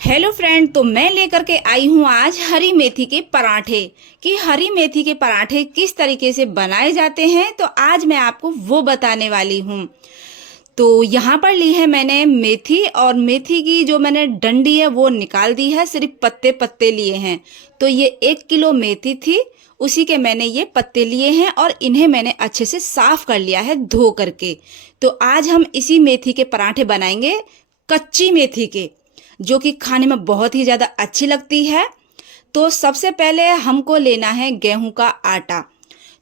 Hello friend, तो मैं लेकर के आई हूँ आज हरी मेथी के पराठे। कि हरी मेथी के पराठे किस तरीके से बनाए जाते हैं, तो आज मैं आपको वो बताने वाली हूँ। तो यहाँ पर ली है मैंने मेथी, और मेथी की जो मैंने डंडी है वो निकाल दी है, सिर्फ पत्ते पत्ते लिए हैं। तो ये 1 किलो मेथी थी, उसी के मैंने ये पत्ते लिए हैं और इन्हें मैंने अच्छे से साफ कर लिया है धो करके। तो आज हम इसी मेथी के पराठे बनाएंगे, कच्ची मेथी के, जो कि खाने में बहुत ही ज़्यादा अच्छी लगती है। तो सबसे पहले हमको लेना है गेहूं का आटा।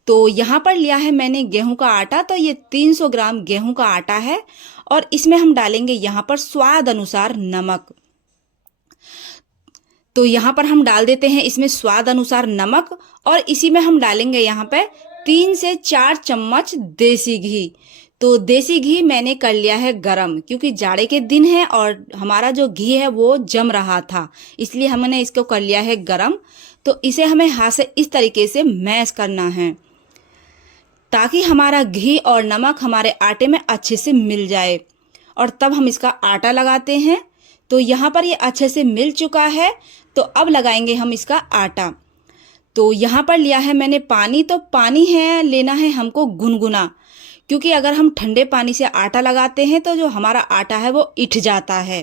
तो यहाँ पर लिया है मैंने गेहूं का आटा, तो ये 300 ग्राम गेहूं का आटा है। और इसमें हम डालेंगे यहाँ पर स्वाद अनुसार नमक। तो यहाँ पर हम डाल देते हैं इसमें स्वाद अनुसार नमक, और इसी में हम डालेंगे यहाँ पे 3 से 4 चम्मच देसी घी। तो देसी घी मैंने कर लिया है गरम, क्योंकि जाड़े के दिन है और हमारा जो घी है वो जम रहा था, इसलिए हमने इसको कर लिया है गरम। तो इसे हमें हाथ से इस तरीके से मैश करना है, ताकि हमारा घी और नमक हमारे आटे में अच्छे से मिल जाए, और तब हम इसका आटा लगाते हैं। तो यहाँ पर ये अच्छे से मिल चुका है, तो अब लगाएंगे हम इसका आटा। तो यहाँ पर लिया है मैंने पानी, तो पानी है लेना है हमको गुनगुना, क्योंकि अगर हम ठंडे पानी से आटा लगाते हैं तो जो हमारा आटा है वो इठ जाता है।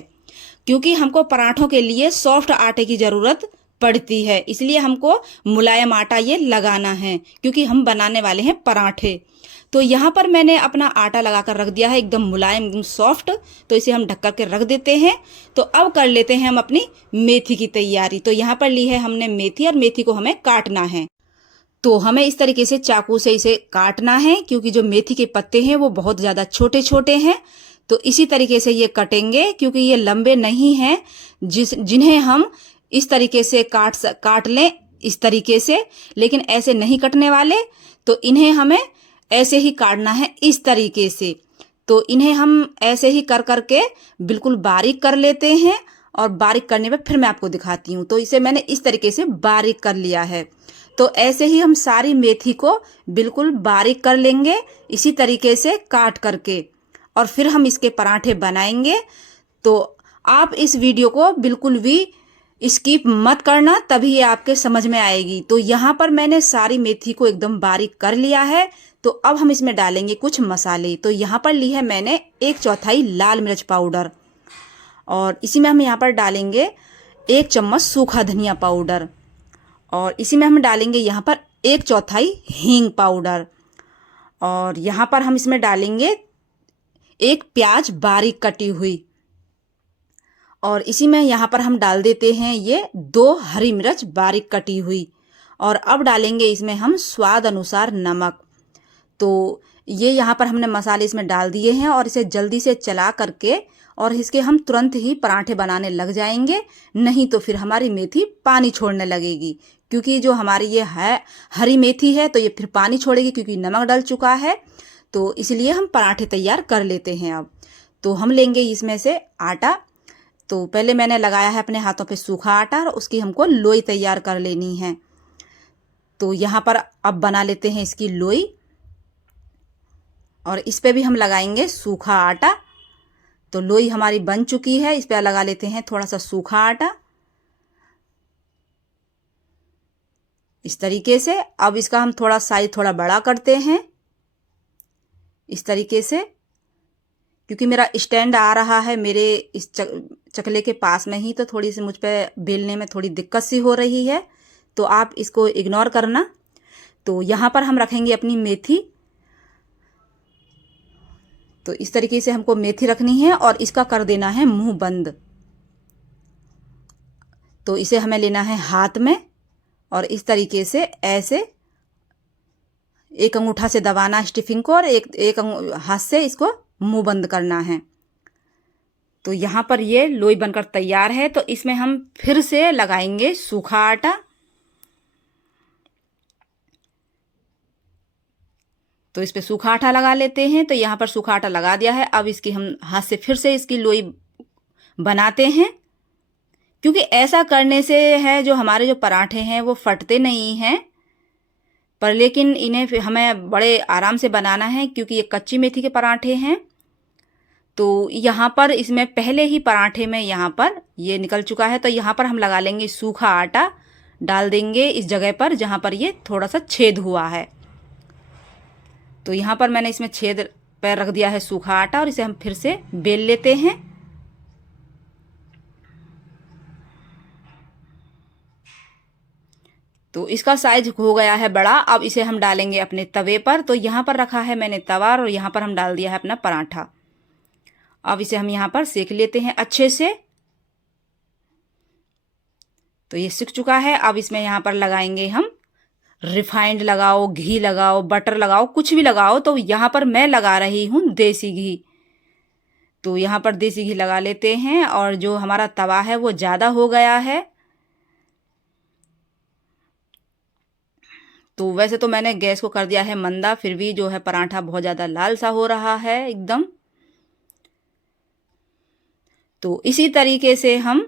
क्योंकि हमको पराठों के लिए सॉफ्ट आटे की ज़रूरत पड़ती है, इसलिए हमको मुलायम आटा ये लगाना है, क्योंकि हम बनाने वाले हैं पराठे। तो यहाँ पर मैंने अपना आटा लगाकर रख दिया है, एकदम मुलायम, एकदम सॉफ्ट। तो इसे हम ढक कर के रख देते हैं। तो अब कर लेते हैं हम अपनी मेथी की तैयारी। तो यहाँ पर ली है हमने मेथी, और मेथी को हमें काटना है। तो हमें इस तरीके से चाकू से इसे काटना है, क्योंकि जो मेथी के पत्ते हैं वो बहुत ज़्यादा छोटे छोटे हैं। तो इसी तरीके से ये कटेंगे, क्योंकि ये लंबे नहीं हैं, जिन्हें हम इस तरीके से काट लें इस तरीके से। लेकिन ऐसे नहीं कटने वाले, तो इन्हें हमें ऐसे ही काटना है इस तरीके से। तो इन्हें हम ऐसे ही कर करके बिल्कुल बारीक कर लेते हैं, और बारीक करने पे फिर मैं आपको दिखाती हूँ। तो इसे मैंने इस तरीके से बारीक कर लिया है। तो ऐसे ही हम सारी मेथी को बिल्कुल बारीक कर लेंगे, इसी तरीके से काट करके, और फिर हम इसके पराठे बनाएंगे। तो आप इस वीडियो को बिल्कुल भी स्किप मत करना, तभी ये आपके समझ में आएगी। तो यहाँ पर मैंने सारी मेथी को एकदम बारीक कर लिया है। तो अब हम इसमें डालेंगे कुछ मसाले। तो यहाँ पर ली है मैंने 1/4 लाल मिर्च पाउडर, और इसी में हम यहाँ पर डालेंगे 1 चम्मच सूखा धनिया पाउडर, और इसी में हम डालेंगे यहाँ पर 1/4 हींग पाउडर, और यहाँ पर हम इसमें डालेंगे 1 प्याज बारीक कटी हुई, और इसी में यहाँ पर हम डाल देते हैं ये 2 हरी मिर्च बारीक कटी हुई, और अब डालेंगे इसमें हम स्वाद अनुसार नमक। तो ये यहाँ पर हमने मसाले इसमें डाल दिए हैं, और इसे जल्दी से चला करके, और इसके हम तुरंत ही पराठे बनाने लग जाएंगे, नहीं तो फिर हमारी मेथी पानी छोड़ने लगेगी। क्योंकि जो हमारी ये है हरी मेथी है, तो ये फिर पानी छोड़ेगी, क्योंकि नमक डल चुका है। तो इसलिए हम पराठे तैयार कर लेते हैं अब। तो हम लेंगे इसमें से आटा। तो पहले मैंने लगाया है अपने हाथों पे सूखा आटा, और उसकी हमको लोई तैयार कर लेनी है। तो यहाँ पर अब बना लेते हैं इसकी लोई, और इस पे भी हम लगाएंगे सूखा आटा। तो लोई हमारी बन चुकी है, इस पे लगा लेते हैं थोड़ा सा सूखा आटा इस तरीके से। अब इसका हम थोड़ा साइज थोड़ा बड़ा करते हैं इस तरीके से, क्योंकि मेरा स्टैंड आ रहा है मेरे इस चकले के पास में ही, तो थोड़ी सी मुझ पे बेलने में थोड़ी दिक्कत सी हो रही है, तो आप इसको इग्नोर करना। तो यहाँ पर हम रखेंगे अपनी मेथी। तो इस तरीके से हमको मेथी रखनी है, और इसका कर देना है मुंह बंद। तो इसे हमें लेना है हाथ में, और इस तरीके से ऐसे एक अंगूठा से दबाना स्टिफिंग को, और एक हाथ से इसको मुंह बंद करना है। तो यहाँ पर ये लोई बनकर तैयार है। तो इसमें हम फिर से लगाएंगे सूखा आटा। तो इस पे सूखा आटा लगा लेते हैं। तो यहाँ पर सूखा आटा लगा दिया है। अब इसकी हम हाथ से फिर से इसकी लोई बनाते हैं, क्योंकि ऐसा करने से है जो हमारे जो पराठे हैं वो फटते नहीं हैं, पर लेकिन इन्हें हमें बड़े आराम से बनाना है, क्योंकि ये कच्ची मेथी के पराठे हैं। तो यहाँ पर इसमें पहले ही पराठे में यहाँ पर ये निकल चुका है, तो यहाँ पर हम लगा लेंगे सूखा आटा, डाल देंगे इस जगह पर जहाँ पर ये थोड़ा सा छेद हुआ है। तो यहाँ पर मैंने इसमें छेद पर रख दिया है सूखा आटा और इसे हम फिर से बेल लेते हैं। तो इसका साइज हो गया है बड़ा। अब इसे हम डालेंगे अपने तवे पर। तो यहाँ पर रखा है मैंने तवा और यहाँ पर हम डाल दिया है अपना पराठा। अब इसे हम यहाँ पर सेक लेते हैं अच्छे से। तो ये सिक चुका है। अब इसमें यहाँ पर लगाएंगे हम रिफाइंड, लगाओ घी लगाओ, बटर लगाओ, कुछ भी लगाओ। तो यहाँ पर मैं लगा रही हूँ देसी घी। तो यहाँ पर देसी घी लगा लेते हैं। और जो हमारा तवा है वो ज़्यादा हो गया है, तो वैसे तो मैंने गैस को कर दिया है मंदा, फिर भी जो है पराठा बहुत ज़्यादा लाल सा हो रहा है एकदम। तो इसी तरीके से हम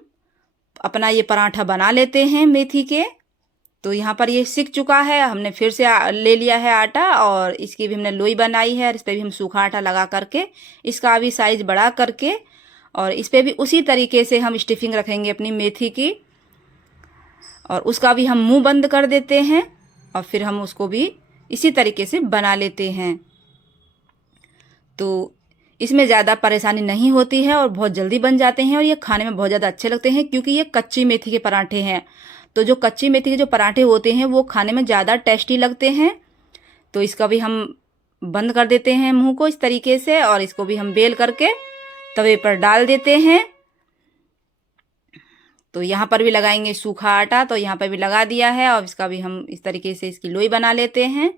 अपना ये पराठा बना लेते हैं मेथी के। तो यहाँ पर ये सिक चुका है, हमने फिर से ले लिया है आटा और इसकी भी हमने लोई बनाई है और इस पर भी हम सूखा आटा लगा करके इसका भी साइज बड़ा करके और इस पर भी उसी तरीके से हम स्टफिंग रखेंगे अपनी मेथी की और उसका भी हम मुंह बंद कर देते हैं और फिर हम उसको भी इसी तरीके से बना लेते हैं। तो इसमें ज़्यादा परेशानी नहीं होती है और बहुत जल्दी बन जाते हैं और ये खाने में बहुत ज़्यादा अच्छे लगते हैं क्योंकि ये कच्ची मेथी के पराठे हैं। तो जो कच्ची मेथी के जो पराठे होते हैं वो खाने में ज़्यादा टेस्टी लगते हैं। तो इसका भी हम बंद कर देते हैं मुंह को इस तरीके से और इसको भी हम बेल करके तवे पर डाल देते हैं। तो यहाँ पर भी लगाएंगे सूखा आटा, तो यहाँ पर भी लगा दिया है और इसका भी हम इस तरीके से इसकी लोई बना लेते हैं।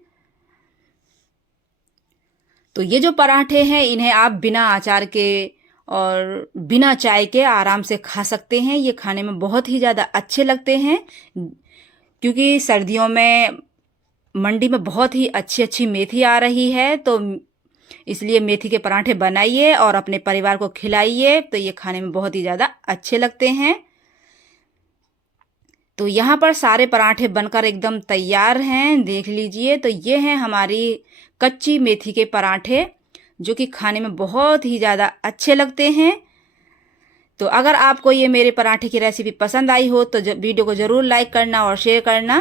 तो ये जो पराठे हैं इन्हें आप बिना अचार के और बिना चाय के आराम से खा सकते हैं। ये खाने में बहुत ही ज़्यादा अच्छे लगते हैं क्योंकि सर्दियों में मंडी में बहुत ही अच्छी अच्छी मेथी आ रही है, तो इसलिए मेथी के पराठे बनाइए और अपने परिवार को खिलाइए। तो ये खाने में बहुत ही ज़्यादा अच्छे लगते हैं। तो यहाँ पर सारे पराठे बनकर एकदम तैयार हैं, देख लीजिए। तो ये हैं हमारी कच्ची मेथी के पराठे जो कि खाने में बहुत ही ज़्यादा अच्छे लगते हैं। तो अगर आपको ये मेरे पराठे की रेसिपी पसंद आई हो तो वीडियो को ज़रूर लाइक करना और शेयर करना।